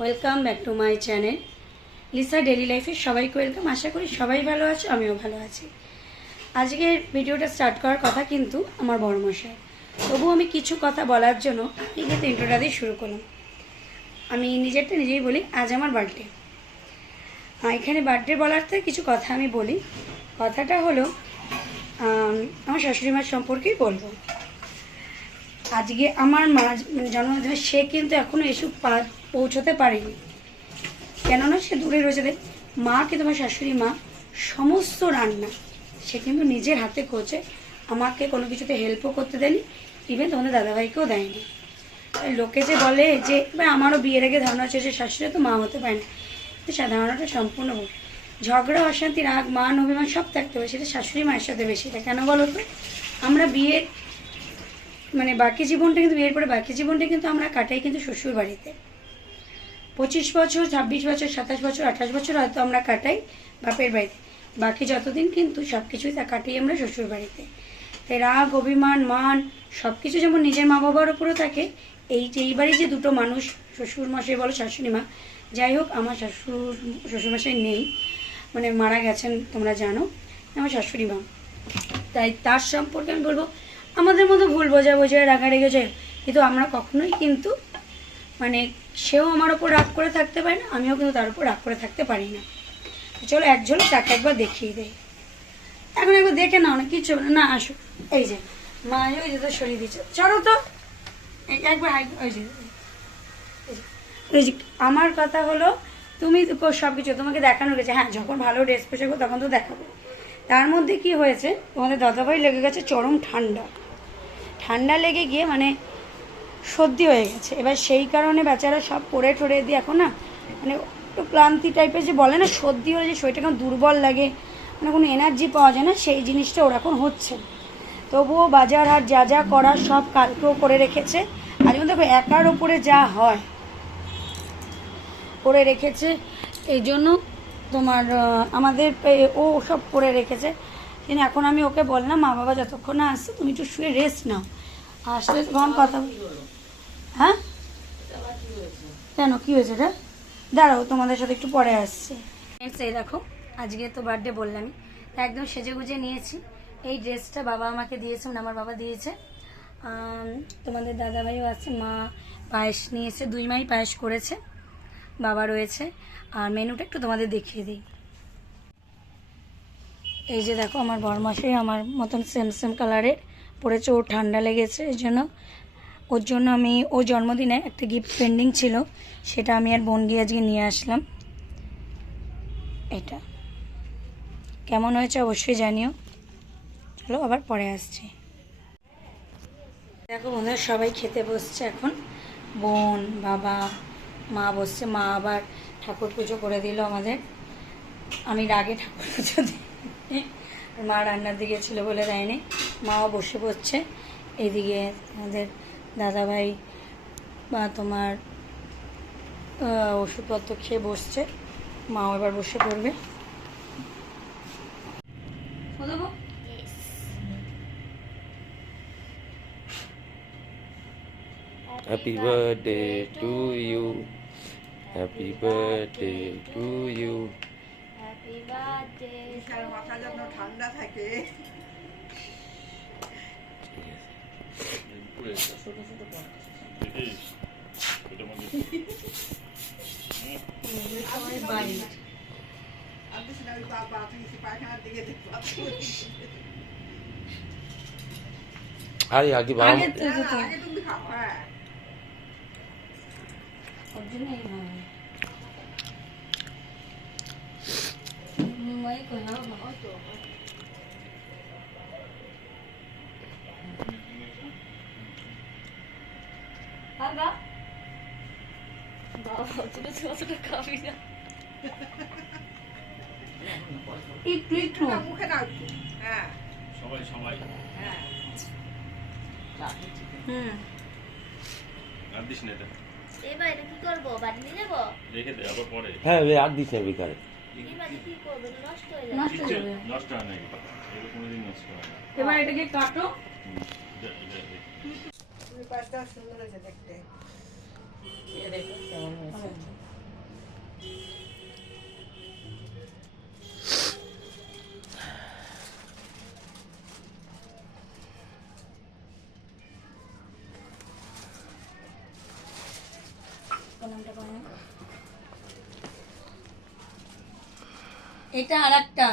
Welcome back to my channel Lisa daily লাইফে সবাইকে welcome. আশা করি সবাই ভালো আছো, আমিও ভালো আছি। আজকের ভিডিওটা স্টার্ট করার কথা কিন্তু আমার বড়মশাই, তবু আমি কিছু কথা বলার জন্য কিন্তু ইন্ট্রোটা দিয়ে শুরু করলাম। আমি নিজেরটা নিজেই বলি, আজ আমার বার্থডে। এখানে বার্থডে বলার থেকে কিছু কথা আমি বলি। কথাটা হলো আমার শাশুড়ি মার সম্পর্কেই বলবো। আজকে আমার মা জন্মদিন, সে কিন্তু এখনও এসব পৌঁছতে পারেনি, কেননা সে দূরে রয়েছে। মা কিন্তু আমার শাশুড়ি মা সমস্ত রান্না সে কিন্তু নিজের হাতে করছে, আমাকে কোনো কিছুতে হেল্পও করতে দেয়নি, ইভেন তোমাদের দাদাভাইকেও দেয়নি। লোকে যে বলে যে বা আমারও বিয়ের আগে ধারণা হচ্ছে যে শাশুড়ি তো মা হতে পারে না, কিন্তু ধারণাটা সম্পূর্ণ ভুল। ঝগড়া, অশান্তি, রাগ, মান, অভিমান সব থাকতে হবে, সেটা শাশুড়ি মায়ের সাথে বেশি। এটা কেন বলো তো? আমরা বিয়ের বাকি জীবনটা কিন্তু, বিয়ের পরে বাকি জীবনটা কিন্তু আমরা কাটাই কিন্তু শ্বশুর বাড়িতে। 25 বছর, 26 বছর, 27 বছর, 28 বছর হয়তো আমরা কাটাই বাপের বাড়িতে, বাকি যতদিন কিন্তু সব কিছুই তা কাটাই আমরা শ্বশুর বাড়িতে। তাই রাগ, অভিমান, মান সব কিছু যেমন নিজের মা বাবার উপরেও থাকে, এইবারই যে দুটো মানুষ, শ্বশুর মশাই বলো শাশুড়ি মা, যাই হোক, আমার শ্বশুরমশাই নেই, মারা গেছেন, তোমরা জানো, আমার শাশুড়ি মা। তাই তার সম্পর্কে আমি বলবো, আমাদের মধ্যে ভুল বোঝাবুঝি, রাগারেগে যায়, কিন্তু আমরা কখনোই কিন্তু সেও আমার ওপর রাগ করে থাকতে পারে না, আমিও কিন্তু তার উপর রাগ করে থাকতে পারি না। চলো এক ঝলক তাকে একবার দেখিয়ে দেয়। এখন একবার দেখে নাও না, কিচ্ছু না, আসো। এই যে মা, ওই যে তো সরিয়ে দিচ্ছে, চলো তো একবার। ওই যে আমার কথা হলো, তুমি সব কিছু তোমাকে দেখানো গেছে, হ্যাঁ, যখন ভালো ড্রেস পোশাকো তখন তো দেখাবো। তার মধ্যে কি হয়েছে, তোমাদের দাদাভাই লেগে গেছে চরম ঠান্ডা লেগে গিয়ে সর্দি হয়ে গেছে। এবার সেই কারণে বেচারা সব পরে ঠরে দিয়ে এখন না একটু ক্লান্তি টাইপের, যে বলে না সর্দি হলে যে শরীরটা এখন দুর্বল লাগে, কোনো এনার্জি পাওয়া যায় না, সেই জিনিসটা ওর এখন হচ্ছে। তবুও বাজার হাট যা যা করার সব কালকেও করে রেখেছে। আর যেমন দেখো একার ওপরে যা হয় করে রেখেছে, এই জন্য তোমার আমাদের ও সব করে রেখেছে। কিন্তু এখন আমি ওকে বললাম, মা বাবা যতক্ষণ না আসছে তুমি একটু শুয়ে রেস্ট নাও, আসলে তখন কথা। হ্যাঁ, কেন কি হয়েছে? এটা দাঁড়াও, তোমাদের সাথে একটু পরে আসছে। এই দেখো, আজকে তো বার্থডে বললামই, একদম সেজে গুজে নিয়েছি। এই ড্রেসটা বাবা আমাকে দিয়েছে, আমার বাবা দিয়েছে। তোমাদের দাদাভাইও আছে, মা পায়েস নিয়েছে, 2 মাই পায়েস করেছে, বাবা রয়েছে। আর মেনুটা একটু তোমাদের দেখিয়ে দিই। এই যে দেখো, আমার বরমাসই আমার মতন সেম কালারের পরেছে, ওর ঠান্ডা লেগেছে, ওর জন্য আমি ও জন্মদিনে একটা গিফট পেন্ডিং ছিল, সেটা আমি আর বোন গিয়ে আজকে নিয়ে আসলাম। এটা কেমন হয়েছে অবশ্যই জানিও। চলো আবার পরে আসছি। দেখো বন্ধুরা, সবাই খেতে বসছে এখন, বোন, বাবা, মা বসছে। মা আবার ঠাকুর পুজো করে দিল আমাদের, আমি রাগে ঠাকুর পুজো দিই, মা রান্নার দিকে ছিল বলে দেয়নি। মাও বসে পড়ছে, এদিকে আমাদের দাদাভাই বা তোমার ওষুধপত্র খেয়ে বসছে, মাও এবার বসে পড়বে। Happy birthday to you. Happy birthday to you. Happy birthday. বিশাল মাথা যেন ঠান্ডা থাকে। আরে আগে বাবা আগে তুমি খাও। হ্যাঁ, ওর জন্য এইভাবে একটু মুখে নাও একটু। হ্যাঁ, সবাই হ্যাঁ। আর দিস না এটা, এবার এটা কি করবো? বাড়ি নিয়ে যাবো? রেখে দে, আবার পরে হ্যাঁ আর দিস না বিকালে। এবার কি করবো? এটা নষ্ট হয়ে যাবে। নষ্ট হয়ে যাবে। নষ্ট হয় না, এগুলো কোনোদিন নষ্ট হয় না। এবার এটাকে কাটো। তুমি পাঁচটা সুন্দর হয়েছে দেখতে। দেখো কেমন হয়েছে। এটা আর একটা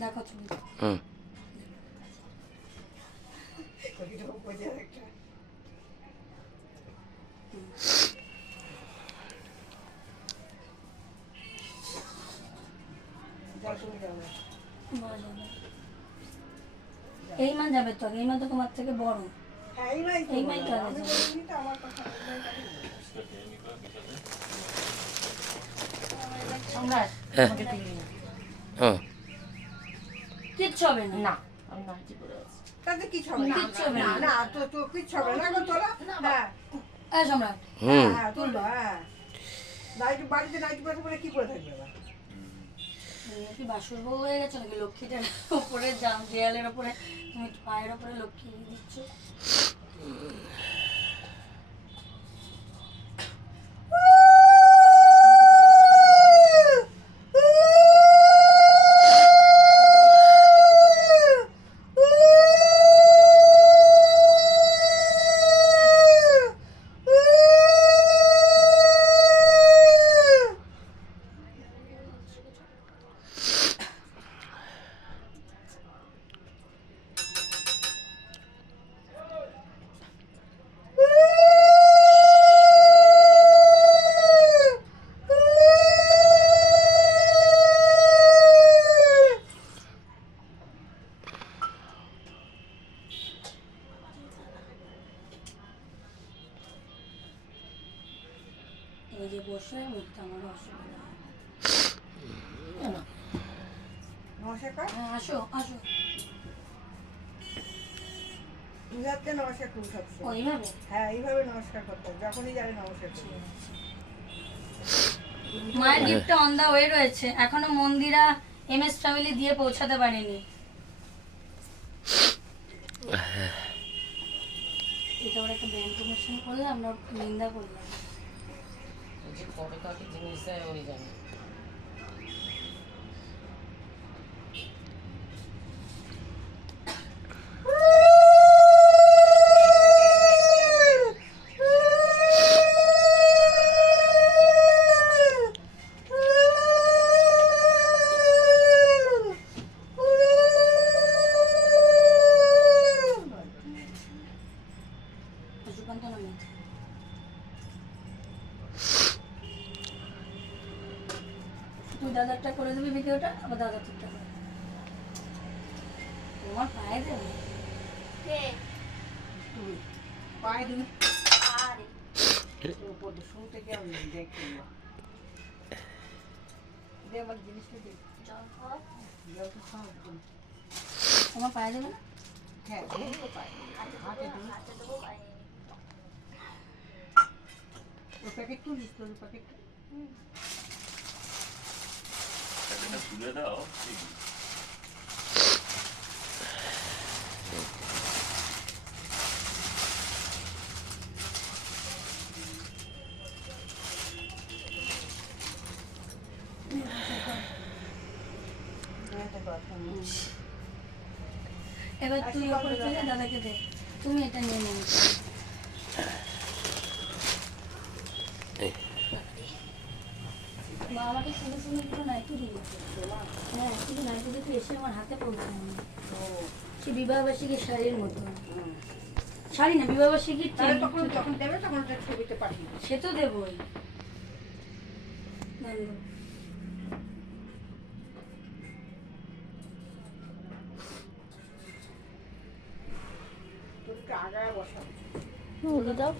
দেখো তুমি হুম ওইরকম করে একটা যাও তুমি যাবে এই মা যাবে তো এই মা তো তোমার থেকে বড় হ্যাঁ এই মাই এই মাই তো আমি যাবে। বলিনি তো আমার কথা সম্রাট হ্যাঁ। আমাকে তুলে নিয়ে হ্যাঁ কিচ্ছু হবে না না আমি নাইটি পরে আছি তাতে কি হবে না কিচ্ছু হবে না। না না তো তো কিচ্ছু হবে না গো তোলা হ্যাঁ এই সম্রাট হুম হ্যাঁ তুলবো হ্যাঁ নাইটি বাড়িতে নাইটি পরে পরে কি করে থাকবে আবার তুমি কি বাসুর বউ হয়ে গেছো নাকি লক্ষ্মীটার উপরে জাম দেয়ালের উপরে তুমি পায়ের উপরে লক্ষ্মী দিচ্ছ এই যে বসে মুখটা আমার অসুবিধা হয়। নমস্কার হ্যাঁ আসো আসো তুমি যাতে নমস্কার করুন সবসময় ওইভাবে হ্যাঁ এইভাবে নমস্কার করতে হবে যখনই জানে নমস্কার করতে মায়ের গিফটটা অন দা ওয়ে রয়েছে এখনো মন্দিরা এমএস ফ্যামিলি দিয়ে পৌঁছাতে পারেনি এটা ওরা একটা ব্যাংক প্রমোশন করলে আমরা নিন্দা করলাম যে কবে কাকে জিনিস দেয় ওই জানে সুকান্ত নামে তুই দাদারটা করে দিবি ভিডিওটা আবার দাদার তুইটা করে দিবি। তোমার পায়ে দেবে কে তুমি পায়ে তুমি আরে উপর শুনতে গিয়ে আমি দেখি না দে আমার জিনিসটা দে জল খাও জলটা খাও একদম। তোমার পায়ে দেবে না হ্যাঁ তুমি তো পায়ে হাতে দেবো পায়ে ওই প্যাকেট তুলিস তোর প্যাকেট প্যাকেটটা তুলে দাও ঠিক এবার তুই ওপরে চলে দাদাকে দে তুমি এটা নিয়ে নেবে মা আমাকে শুনে শুনে একটু নাইটি দিয়ে হ্যাঁ কিন্তু নাইটিটা তুই এসে আমার হাতে পৌঁছায়নি সে বিবাহবার্ষিকীর শাড়ির মতো শাড়ি না বিবাহবার্ষিকীর তাহলে তখন যখন দেবে তখন ওটা ছবিতে পাঠিয়ে দেবে সে তো দেবই জানবো তোর একটু আগায় বসাবে বলে দাও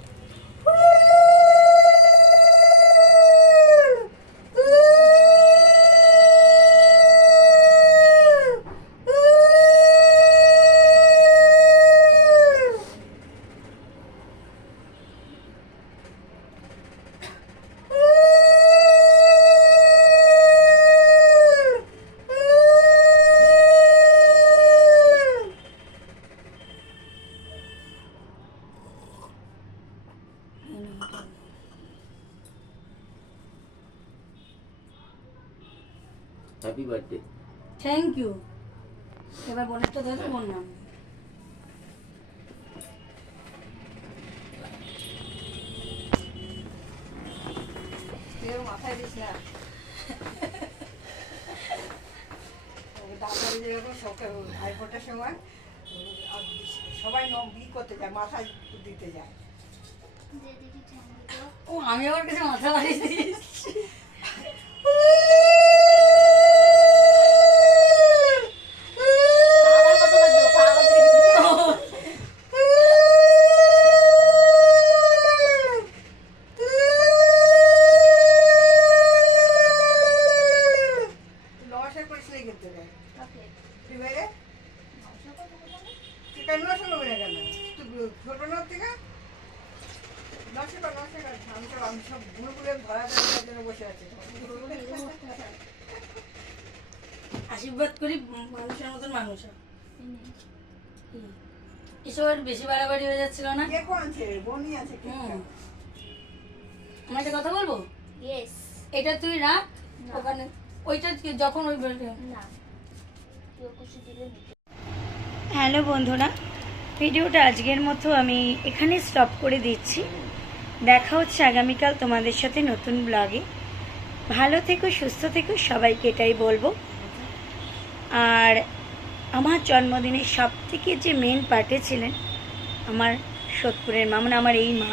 হ্যাপি বার্থডে থ্যাংক ইউ এবার বোনেরটা ধরে বোন নাম তুই ওর মাথায় দিস না আমাদের যেরকম ভাইফোঁটার সময় সবাই বিয়ে করতে যায়, মাথায় দিতে যায়। যে দেখি ঠ্যাং দিতো। ও আমি ওর কাছে মাথা বাড়িয়ে দিয়েছি। আবার কতবার দেবো, আবার দেখি দিতো। নমস্কার করিস না কিন্তু রে। কাকে? তুই বাইরে নমস্কার করতে বললাম না? তুই কেন নমস্কার করবি না কেন? তুই ছোট না ওর থেকে? নমস্কার কর, নমস্কার কর। আমি সব গুলো ধরা দেওয়ার জন্য বসে আছি। গরু নিজে বসতে হবে। আশীর্বাদ করি মানুষের মতন মানুষ হ। এই নে। এসব আর বেশি বাড়াবাড়ি হয়ে যাচ্ছিল না? কে কোন আছে? বনি আছে কেকটা। আমি একটা কথা বলবো, Yes. এটা তুই রাখ না। ওখানে, ওইটা যখন ওই না। কেউ খুশি দিলে নিতে। হ্যালো বন্ধুরা, ভিডিওটা আজকের মতো আমি এখানে স্টপ করে দিচ্ছি। দেখা হচ্ছে আগামীকাল তোমাদের সাথে নতুন ব্লগে। ভালো থেকো, সুস্থ থেকো, সবাইকে এটাই বলবো। আর আমার জন্মদিনের সব থেকে যে মেন পার্টে ছিলেন আমার সোদপুরের মা, মানে আমার এই মা,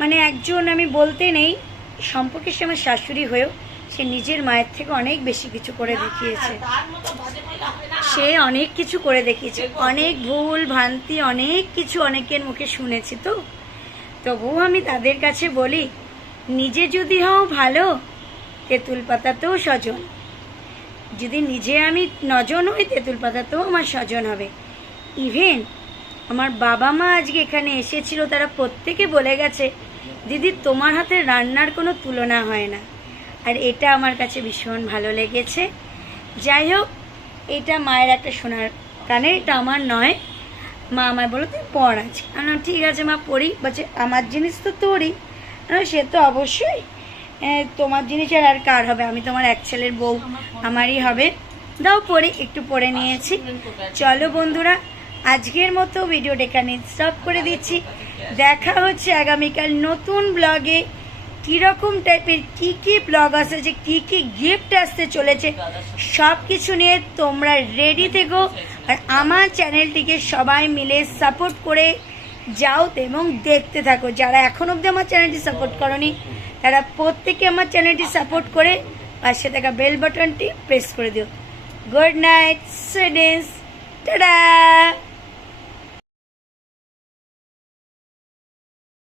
মানে একজন আমি বলতে নেই সম্পর্কে সে আমার শাশুড়ি হয়েও সে নিজের মায়ের থেকে অনেক বেশি কিছু করে দেখিয়েছে। সে অনেক কিছু করে দেখিয়েছে, অনেক ভুল ভ্রান্তি অনেক কিছু অনেকের মুখে শুনেছি। তো তবুও আমি তাদের কাছে বলি, নিজে যদি হও ভালো, তেঁতুল পাতাতেও স্বজন। যদি নিজে আমি নজন হই, তেঁতুল পাতাতেও আমার স্বজন হবে। ইভেন আমার বাবা মা আজকে এখানে এসেছিল, তারা প্রত্যেকে বলে গেছে দিদি তোমার হাতের রান্নার কোনো তুলনা হয় না। আর এটা আমার কাছে ভীষণ ভালো লেগেছে। যাই হোক, এটা মায়ের একটা সোনার কানে, এটা আমার নয়। মা আমায় বলো তুই পড় আছে, আমি ঠিক আছে মা পড়ি। বলছে আমার জিনিস তো তোরই। সে তো অবশ্যই, তোমার জিনিস আর কার হবে, আমি তোমার এক ছেলের বউ, আমারই হবে। দাও পড়ি, একটু পড়ে নিয়েছি। চলো বন্ধুরা, আজকের মতো ভিডিওটা এখানে স্টপ করে দিচ্ছি। দেখা হচ্ছে আগামীকাল নতুন ব্লগে। কীরকম টাইপের কী কী ব্লগ আসছে, যে কী কী গিফট আসতে চলেছে, সব কিছু নিয়ে তোমরা রেডি থেকো। আর আমার চ্যানেলটিকে সবাই মিলে সাপোর্ট করে যাও এবং দেখতে থাকো। যারা এখন অবধি আমার চ্যানেলটি সাপোর্ট করনি, তারা প্রত্যেকে আমার চ্যানেলটি সাপোর্ট করে পাশে থাকা বেল বাটনটি প্রেস করে দিও। গুড নাইট, সুইডেন্স, টাটা।